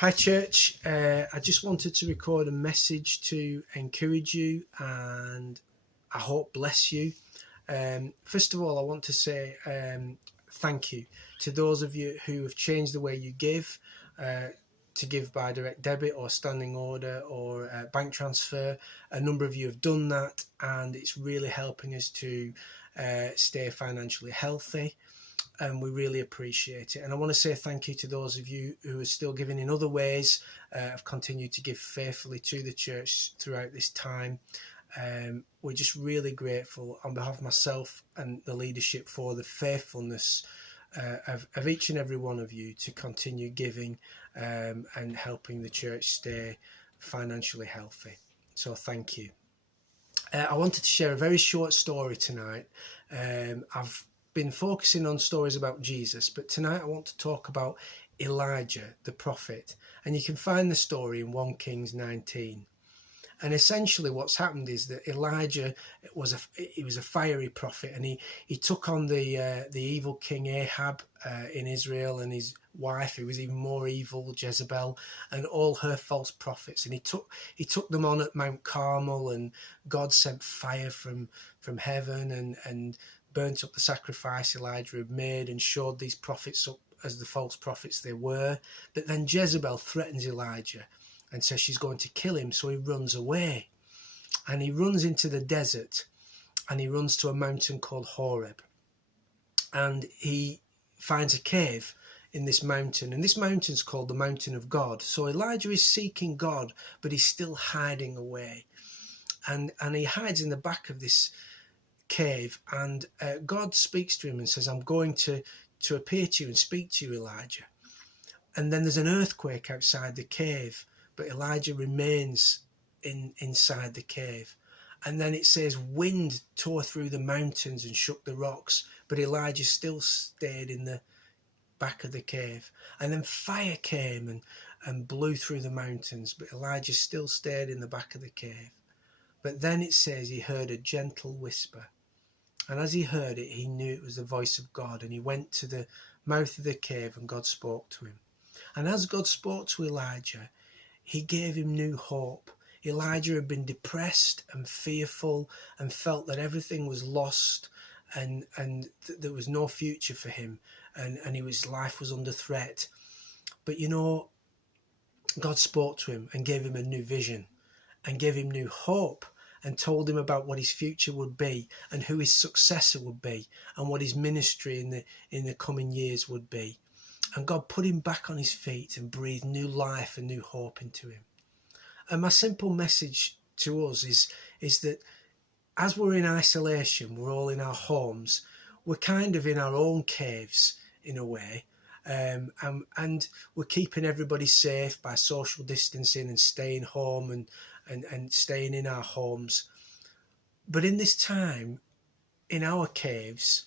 Hi church, I just wanted to record a message to encourage you and I hope bless you. First of all, I want to say thank you to those of you who have changed the way you give, to give by direct debit or standing order or bank transfer. A number of you have done that and it's really helping us to stay financially healthy. And we really appreciate it. And I want to say thank you to those of you who are still giving in other ways, have continued to give faithfully to the church throughout this time. We're just really grateful on behalf of myself and the leadership for the faithfulness of each and every one of you to continue giving and helping the church stay financially healthy. So thank you. I wanted to share a very short story tonight. I've been focusing on stories about Jesus, but tonight I want to talk about Elijah the prophet, and you can find the story in 1 Kings 19. And essentially what's happened is that Elijah was a fiery prophet, and he took on the evil king Ahab in Israel, and his wife, who was even more evil, Jezebel, and all her false prophets. And he took them on at Mount Carmel, and God sent fire from heaven and burnt up the sacrifice Elijah had made and showed these prophets up as the false prophets they were. But then Jezebel threatens Elijah and says she's going to kill him, so he runs away. And he runs into the desert, and he runs to a mountain called Horeb. And he finds a cave in this mountain, and this mountain's called the Mountain of God. So Elijah is seeking God, but he's still hiding away. And he hides in the back of this cave, and God speaks to him and says, I'm going to appear to you and speak to you, Elijah. And then there's an earthquake outside the cave, but Elijah remains inside the cave. And then it says wind tore through the mountains and shook the rocks, but Elijah still stayed in the back of the cave. And then fire came and blew through the mountains, but Elijah still stayed in the back of the cave. But then it says he heard a gentle whisper. And as he heard it, he knew it was the voice of God, and he went to the mouth of the cave and God spoke to him. And as God spoke to Elijah, he gave him new hope. Elijah had been depressed and fearful and felt that everything was lost and there was no future for him, and his life was under threat. But you know, God spoke to him and gave him a new vision and gave him new hope and told him about what his future would be and who his successor would be and what his ministry in the coming years would be. And God put him back on his feet and breathed new life and new hope into him. And my simple message to us is that as we're in isolation, we're all in our homes, we're kind of in our own caves in a way, and we're keeping everybody safe by social distancing and staying home and staying in our homes. But in this time, in our caves,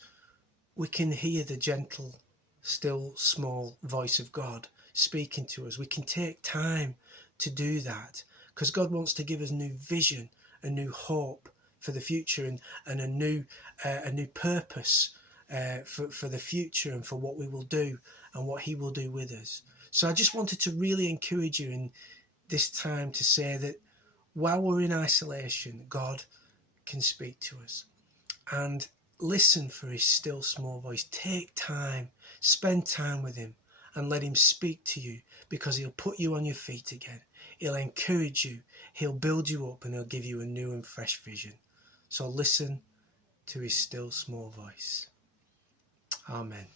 we can hear the gentle, still, small voice of God speaking to us. We can take time to do that because God wants to give us new vision, a new hope for the future, and a new purpose for the future and for what we will do and what he will do with us. So I just wanted to really encourage you in this time to say that while we're in isolation, God can speak to us. And listen for his still small voice. Take time, spend time with him, and let him speak to you, because he'll put you on your feet again. He'll encourage you, he'll build you up, and he'll give you a new and fresh vision. So listen to his still small voice. Amen.